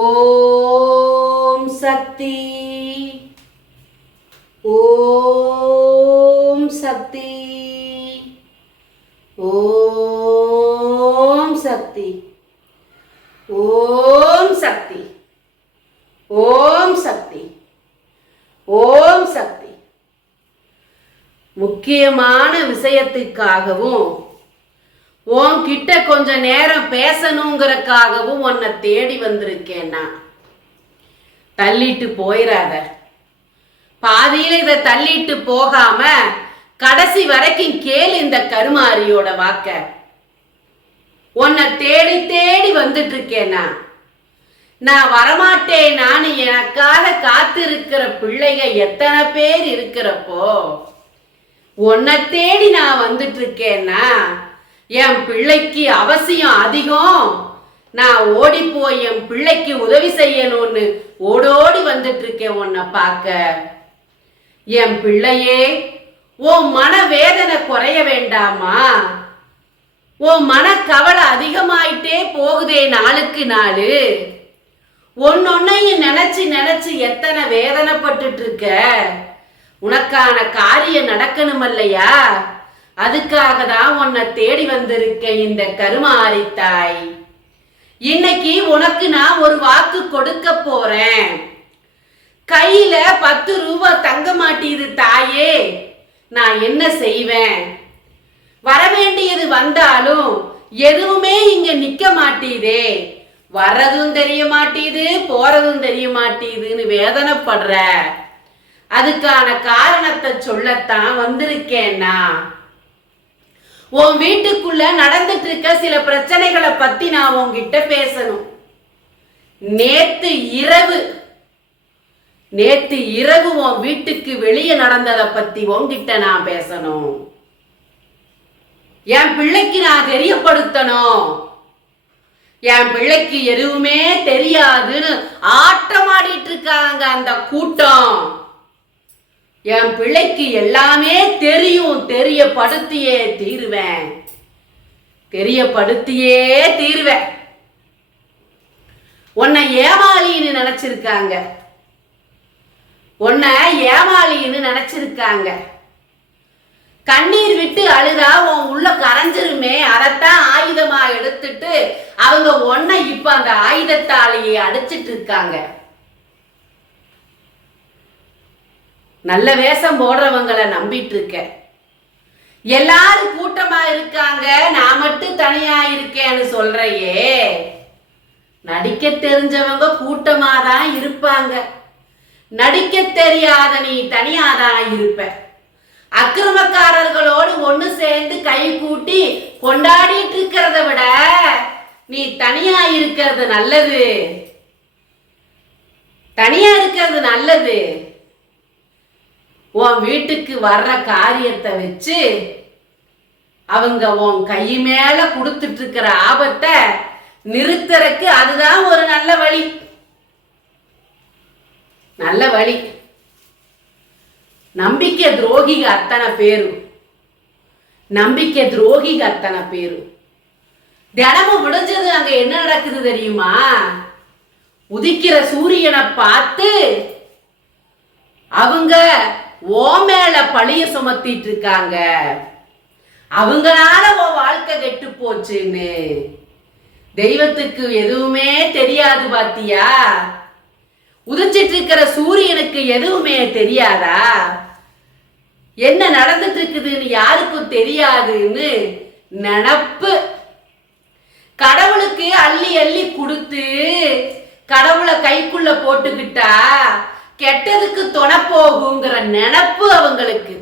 ஓம் சக்தி. ஓம் சக்தி. ஓம் சக்தி. ஓம் சக்தி. ஓம் சக்தி. ஓம் சக்தி. முக்கியமான விஷயத்துக்காகவும் உன்கிட்ட கொஞ்ச நேரம் பேசணுங்கிறக்காகவும் உன்னை தேடி வந்திருக்கேன்னா தள்ளிட்டு போயிடாத. பாதியில இதை தள்ளிட்டு போகாம கடைசி வரைக்கும் கேளு இந்த கருமாரியோட வாக்க. உன்னை தேடி தேடி வந்துட்டு இருக்கேன்னா நான் வரமாட்டேன். நான் எனக்காக காத்திருக்கிற பிள்ளைங்க எத்தனை பேர் இருக்கிறப்போ உன்னை தேடி நான் வந்துட்டு இருக்கேன்னா என் பிள்ளைக்கு அவசியம் அதிகம். நான் ஓடி போய் என் பிள்ளைக்கு உதவி செய்யணும்னு ஓடோடி வந்துட்டு இருக்கேன் உன்னை பார்க்க. என் பிள்ளையே, உன் மன வேதனை குறைய வேண்டாமா? உன் மன கவலை அதிகமாயிட்டே போகுதே நாளுக்கு நாளு. ஒன்னொன்னையும் நினைச்சு நினைச்சு எத்தனை வேதனைப்பட்டுட்டு இருக்க. உனக்கான காரியம் நடக்கணும் இல்லையா? அதுக்காக தான் உன்னை தேடி வந்திருக்கேன் இந்த கருமாரி தாய். இன்னைக்கு உனக்கு நான் ஒரு வாக்கு கொடுக்க போறேன். கையில 10 ரூபாய் தங்க மாட்டேது தாயே. நான் என்ன செய்வேன்? வரவேண்டியது வந்தாலும் எதுவுமே இங்க நிக்க மாட்டேதே. வர்றதும் தெரிய மாட்டேது, போறதும் தெரிய மாட்டேதுன்னு வேதனைப்படுற. அதுக்கான காரணத்தை சொல்லத்தான் வந்திருக்கேன்னா. உன் வீட்டுக்குள்ள நடந்துட்டு இருக்க சில பிரச்சனைகளை பத்தி நான் உன்கிட்ட பேசணும். நேத்து இரவு உன் வீட்டுக்கு வெளியே நடந்ததை பத்தி உன்கிட்ட நான் பேசணும். என் பிள்ளைக்கு நான் தெரியப்படுத்தணும். என் பிள்ளைக்கு எதுவுமே தெரியாதுன்னு ஆட்டமாடிட்டு இருக்காங்க அந்த கூட்டம். என் பிள்ளைக்கு எல்லாமே தெரியும். தெரியப்படுத்தியே தீருவேன். உன்னை ஏமாளின்னு நினைச்சிருக்காங்க. கண்ணீர் விட்டு அழுதா உன் உள்ள கரைஞ்சிருமே, அதைத்தான் ஆயுதமா எடுத்துட்டு அவங்க உன்னை இப்ப அந்த ஆயுதத்தாலேயே அடிச்சிட்டு இருக்காங்க. நல்ல வேஷம் போடுறவங்களை நம்பிட்டு இருக்க. எல்லாரும் கூட்டமா இருக்காங்க, நான் மட்டும் தனியா இருக்கேன்னு சொல்றையே. நடிக்க தெரிஞ்சவங்க கூட்டமா தான் இருப்பாங்க. நடிக்க தெரியாத நீ தனியாதான் இருப்ப. அக்கிரமக்காரர்களோடு ஒண்ணு சேர்ந்து கை கூட்டி கொண்டாடிட்டு இருக்கிறத விட நீ தனியா இருக்கிறது நல்லது. உன் வீட்டுக்கு வர்ற காரியத்தை வச்சு அவங்க உன் கை மேல கொடுத்துட்டு இருக்கிற ஆபத்தை நிறுத்தறக்கு அதுதான் ஒரு நல்ல வழி. நம்பிக்கை துரோகிக அத்தனை பேரும் தினமும் விடுஞ்சது அங்க என்ன நடக்குது தெரியுமா? உதிக்கிற சூரியனை பார்த்து அவங்க ஓ மேல பழிய சுமத்திட்டு இருக்காங்க. அவங்களால உன் வாழ்க்கை கெட்டு போச்சுன்னு. தெய்வத்துக்கு எதுவுமே தெரியாது பாத்தியா? உதிச்சிட்டு இருக்கிற சூரியனுக்கு எதுவுமே தெரியாதா? என்ன நடந்துட்டு இருக்குதுன்னு யாருக்கும் தெரியாதுன்னு நினப்பு. கடவுளுக்கு அள்ளி அள்ளி கொடுத்து கடவுளை கைக்குள்ள போட்டுக்கிட்டா கெட்டதுக்கு துணை போகுங்கிற நினப்பு அவங்களுக்கு.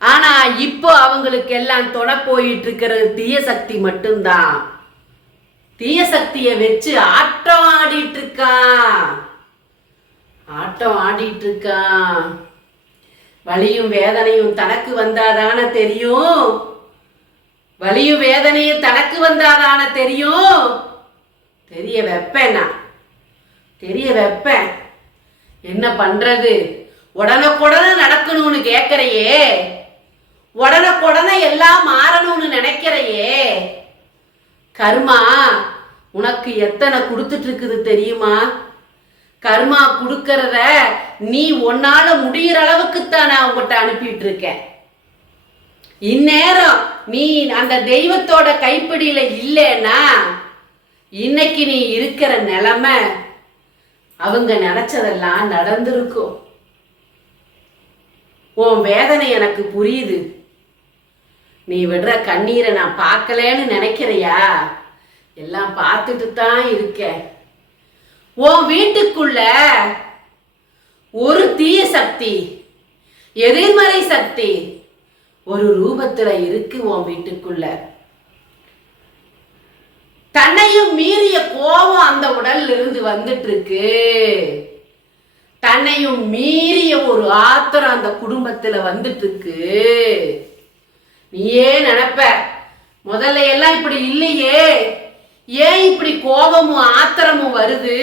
ஆனா இப்போ அவங்களுக்கு எல்லாம் துணை போயிட்டு இருக்கிறது தீய சக்தி மட்டும்தான். தீய சக்தியை வச்சு ஆட்டம் ஆடிட்டு இருக்கான். வலியும் வேதனையும் தனக்கு வந்தாதான தெரியும். தெரிய வைப்பேன். என்ன பண்றது? உடனுக்குடனே நடக்கணும்னு கேட்கறையே, உடனுக்குடனே எல்லாம் மாறணும்னு நினைக்கிறையே. கர்மா உனக்கு எத்தனை கொடுத்துட்டு இருக்குது தெரியுமா? கர்மா கொடுக்கறத நீ உன்னால முடிகிற அளவுக்குத்தான் நான் உங்ககிட்ட அனுப்பிட்டு இருக்கேன். இந்நேரம் நீ அந்த தெய்வத்தோட கைப்பிடியில இல்லைன்னா இன்னைக்கு நீ இருக்கிற நிலைமை அவங்க நினைச்சதெல்லாம் நடந்திருக்கும். உன் வேதனை எனக்கு புரியுது. நீ விடுற கண்ணீரை நான் பார்க்கலன்னு நினைக்கிறையா? எல்லாம் பார்த்துட்டு தான் இருக்க. உன் வீட்டுக்குள்ள ஒரு தீய சக்தி, எதிர்மறை சக்தி ஒரு ரூபத்துல இருக்கு. உன் வீட்டுக்குள்ள தன்னையும் மீறிய கோபம் அந்த உடல்ல இருந்து வந்துட்டு இருக்கு. தன்னையும் மீறிய ஒரு ஆத்திரம் அந்த குடும்பத்துல வந்துட்டு இருக்கு. நீயே நினைப்ப முதல்ல எல்லாம் இப்படி இல்லையே, ஏன் இப்படி கோபமும் ஆத்திரமும் வருது,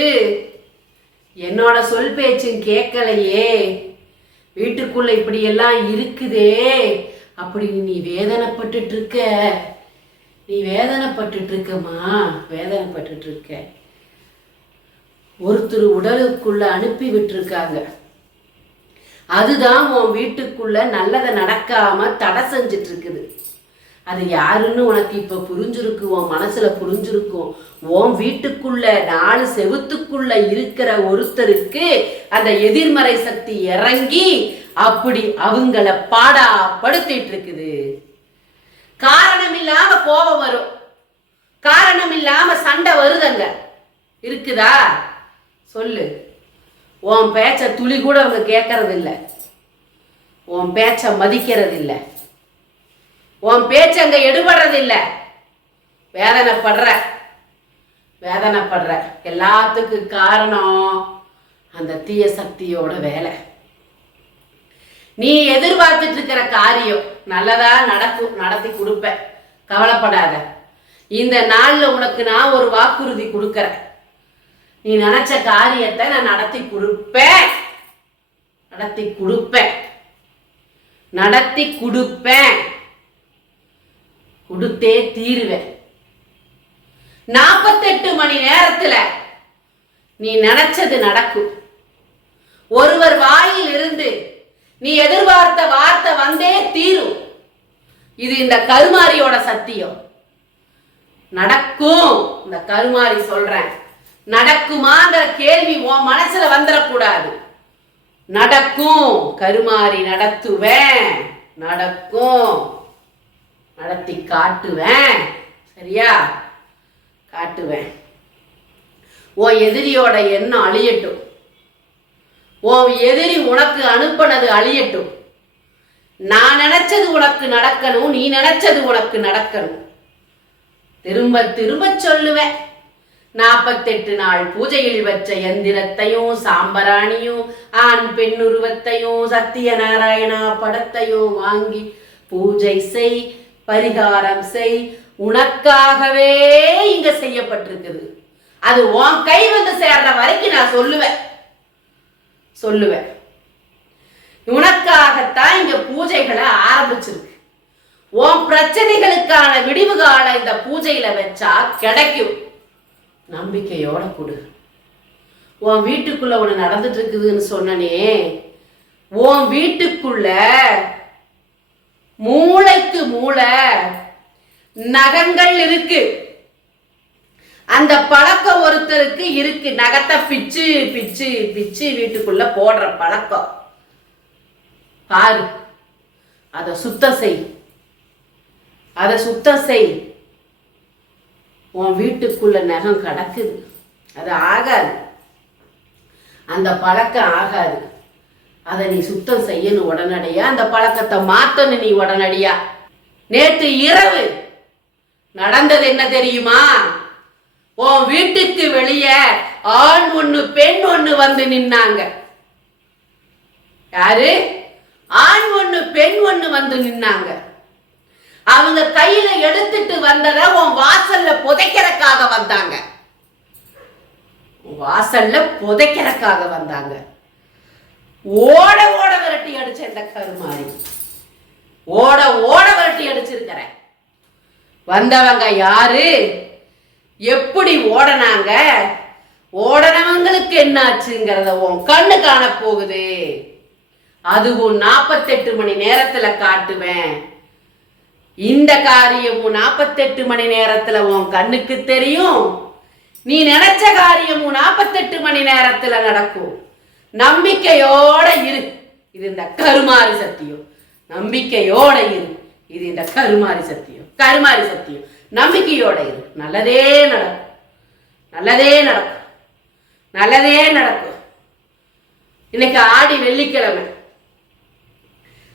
என்னோட சொல் பேச்சும் கேட்கலையே, வீட்டுக்குள்ள இப்படி எல்லாம் இருக்குதே அப்படின்னு நீ வேதனைப்பட்டு இருக்க. நீ வேதனைப்பட்டு இருக்கமா, வேதனைப்பட்டு இருக்க. ஒருத்தர் உடலுக்குள்ள அனுப்பி விட்டுருக்காங்க. அதுதான் உன் வீட்டுக்குள்ள நல்லதை நடக்காம தடை செஞ்சிட்டு இருக்குது. அது யாருன்னு உனக்கு இப்ப புரிஞ்சிருக்கு, உன் மனசுல புரிஞ்சிருக்கும். உன் வீட்டுக்குள்ள 4 செவுத்துக்குள்ள இருக்கிற ஒருத்தருக்கு அந்த எதிர்மறை சக்தி இறங்கி அப்படி அவங்கள பாடாப்படுத்திட்டு இருக்குது. காரணம் இல்லாம கோபம் வரும், காரணம் இல்லாம சண்டை வருதுங்க. இருக்குதா சொல்லு. உன் பேச்ச துளி கூட அவங்க கேட்கறது இல்லை, உன் பேச்ச மதிக்கிறது இல்லை, உன் பேச்ச அங்க எடுபடுறது இல்லை. வேதனைப்படுற வேதனைப்படுற எல்லாத்துக்கும் காரணம் அந்த தீய சக்தியோட வேலை. நீ எதிர்பார்த்துட்டு இருக்கிற காரியம் நல்லதா நடக்கும், நடத்தி கொடுப்பேன், கவலைப்படாத. இந்த நாள்ல உனக்கு நான் ஒரு வாக்குறுதி கொடுக்கறேன். நீ நினைச்ச காரியத்தை நான் நடத்தி கொடுப்பேன், நடத்தி கொடுப்பேன், நடத்தி கொடுப்பேன், கொடுத்தே தீருவேன். 48 மணி நேரத்துல நீ நினைச்சது நடக்கும். ஒருவர் வாயில் இருந்து நீ எதிர்பார்த்த வார்த்தை வந்தே தீரும். இது இந்த கருமாரியோட சத்தியம். நடக்கும். இந்த கருமாரி சொல்றேன், நடக்குமாங்கிற கேள்வி உன் மனசுல வந்துடக்கூடாது. நடக்கும். கருமாரி நடத்துவேன், நடக்கும், நடத்தி காட்டுவேன். சரியா? காட்டுவேன். உன் எதிரியோட எண்ணம் அழியட்டும், உன் எதிரி உனக்கு அனுப்பினது அழியட்டும். நான் நினைச்சது உனக்கு நடக்கணும், நீ நினைச்சது உனக்கு நடக்கணும். திரும்ப திரும்ப சொல்லுவேன். 48 நாள் பூஜையில் வச்ச எந்திரத்தையும் சாம்பராணியும் ஆண் பெண் உருவத்தையும் சத்தியநாராயணா படத்தையும் வாங்கி பூஜை செய், பரிகாரம் செய். உனக்காகவே இங்க செய்யப்பட்டிருக்குது. அது உன் கை வந்து சேர்ற வரைக்கும் நான் சொல்லுவேன். உனக்காகத்தான் இங்க பூஜைகளை ஆரம்பிச்சிருக்கு. உன் பிரச்சனைகளுக்கான விடிவு கால இந்த பூஜையில வச்சா கிடைக்கும். நம்பிக்கையோட கொடு. உன் வீட்டுக்குள்ள ஒண்ணு நடந்துட்டு இருக்குதுன்னு சொன்னனே, உன் வீட்டுக்குள்ள மூளைக்கு மூளை நகங்கள் இருக்கு. அந்த பழக்கம் ஒருத்தருக்கு இருக்கு. நகத்தை பிச்சு பிச்சு பிச்சு வீட்டுக்குள்ள போடுற பழக்கம். பாரு, அதை சுத்தம் செய், அதை சுத்தம் செய். உன் வீட்டுக்குள்ள நகம் கிடக்குது, அது ஆகாது, அந்த பழக்கம் ஆகாது. அதை நீ சுத்தம் செய்யணும் உடனடியா. அந்த பழக்கத்தை மாத்தணும் நீ உடனடியா. நேற்று இரவு நடந்தது என்ன தெரியுமா? உன் வீட்டுக்கு வெளியே ஆண் ஒண்ணு பெண் ஒண்ணு வந்து நின்னாங்க. யாரு? ஆண் ஒண்ணு பெண் ஒண்ணு வந்து நின்னாங்க. அவங்க கையில எடுத்துட்டு வந்தத உன் வாசல்ல புதைக்கிறதுக்காக வந்தாங்க. வாசல்ல புதைக்கிறதுக்காக வந்தாங்க. ஓட ஓட விரட்டி அடிச்ச இந்த கருமாரி, ஓட ஓட விரட்டி அடிச்சிருக்கிற. வந்தவங்க யாரு? எப்படி ஓடனாங்க, ஓடனவங்களுக்கு என்னாச்சுங்கிறத உன் கண்ணு காண போகுது. அதுவும் 48 மணி நேரத்துல காட்டுவேன். இந்த காரியமும் 48 மணி நேரத்துல உன் கண்ணுக்கு தெரியும். நீ நினைச்ச காரியமும் 48 மணி நேரத்துல நடக்கும். நம்பிக்கையோட இரு. இது இந்த கருமாரி சத்தியம். நம்பிக்கையோட இரு. இது இந்த கருமாரி சத்தியம். கருமாரி சத்தியம். நம்பிக்கையோட இரு. நல்லதே நடக்கும். நல்லதே நடக்கும். நல்லதே நடக்கும். இன்னைக்கு ஆடி வெள்ளிக்கிழமை.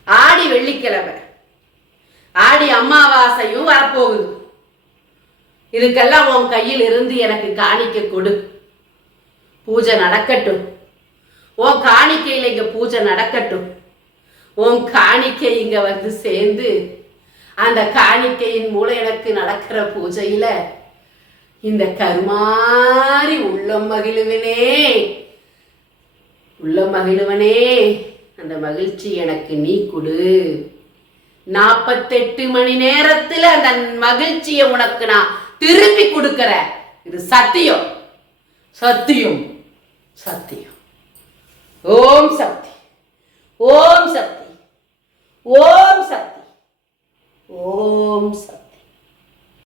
ஆடி வெள்ளிக்கிழமை. ஆடி அமாவாசையும் வரப்போகுது. இதுக்கெல்லாம் உன் கையில் இருந்து எனக்கு காணிக்கை கொடு. பூஜை நடக்கட்டும். உன் காணிக்கையில் இங்க பூஜை நடக்கட்டும். உன் காணிக்கை இங்க வந்து சேர்ந்து அந்த காணிக்கையின் மூலம் எனக்கு நடக்கிற பூஜையில இந்த கருமாறி உள்ளம் மகிழுவனே, உள்ளம் மகிழுவனே, அந்த மகிழ்ச்சி எனக்கு நீ கொடு. 48 மணி நேரத்துல அந்த மகிழ்ச்சியை உனக்கு நான் திருப்பி கொடுக்கிற. இது சத்தியம். சத்தியம். சத்தியம். ஓம் சக்தி.